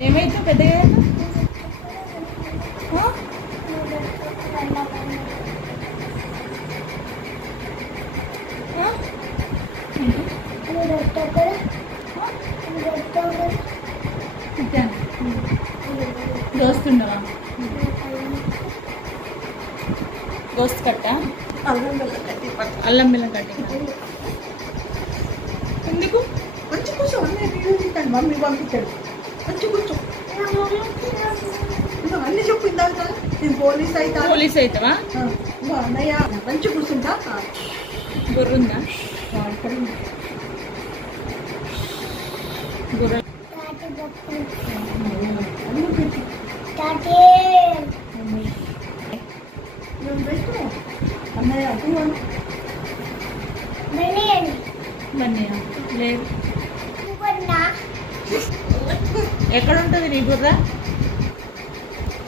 ఏమైతే పెద్దగా దోస్తుండవా దోస్తు కట్ట అల్లం బెల్లం కట్టి ఎందుకు మంచి కూర్చో మమ్మీ పంపించాడు మంచి కూర్చో అన్ని చెప్పు ఇందాక నేను పోలీస్ అవుతావా అన్నయ్య మంచి కూర్చుంటా గుర్రుందా గుర్ర అన్నయ్య లేదు ఎక్కడ ఉంటుంది నీ బుర్ర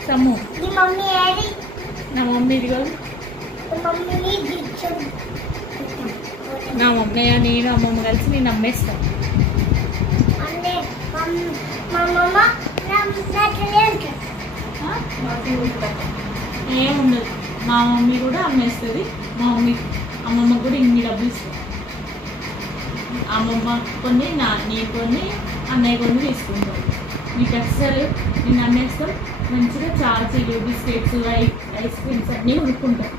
సమ్ము నా మమ్మీది కాదు నా మమ్మీ నేను అమ్మమ్మ కలిసి నేను అమ్మేస్తాను ఏముండదు మా మమ్మీ కూడా అమ్మేస్తుంది మా మమ్మీ అమ్మమ్మ కూడా ఇన్ని డబ్బులు ఇస్తుంది అమ్మమ్మ కొన్ని నీ కొన్ని అన్నయ్య కొన్ని తీసుకుంటాం నీకు అసలు నేను అమ్మేస్తాం మంచిగా చాచీలు బిస్కెట్స్ ఐస్ క్రీమ్స్ అన్నీ కొనుక్కుంటాం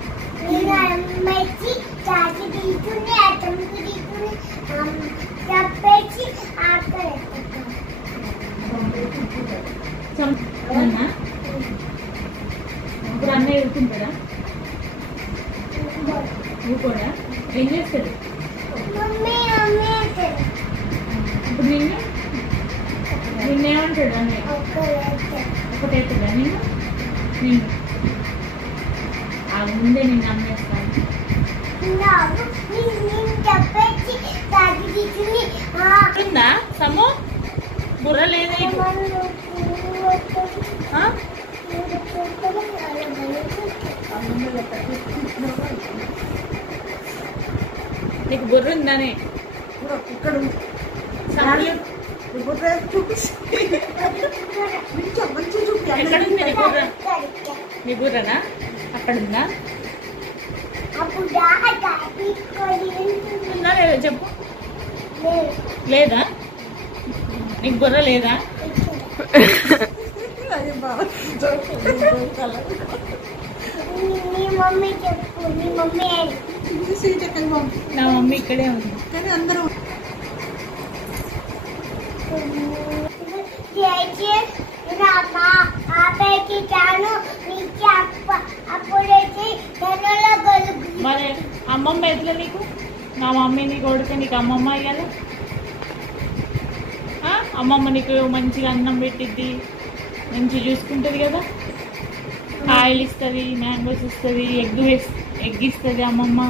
ఇప్పుడు అన్నయ్య ఎదుర్కొంటాడా నువ్వు కూడా ఏం చేస్తాడు ఇప్పుడు నిన్నేమంటాడు అన్నయ్య ఒకటైతుందా నేను ఆ ముందే నిన్ను అమ్మేస్తాను ఉందా సము బుర్ర లేదా నీకు బుర్ర ఉందానే ఇక్కడ ఎక్కడుంది నీ బుర్ర నీ బుర్రనా అక్కడ ఉందా ఉందా లేదా చెప్పు లేదా నీకు బుర్ర లేదా నా మమ్మీ ఇక్కడే ఉంది కానీ అందరూ మరి అమ్మమ్మ ఎట్లా నీకు నా మమ్మీ నీకు కొడితే నీకు అమ్మమ్మ అయ్యాలి అమ్మమ్మ నీకు మంచిగా అన్నం పెట్టిద్ది మంచిగా చూసుకుంటుంది కదా ఆయిల్ ఇస్తుంది మ్యాంగోస్ ఇస్తుంది ఎగ్ ఇస్తుంది అమ్మమ్మ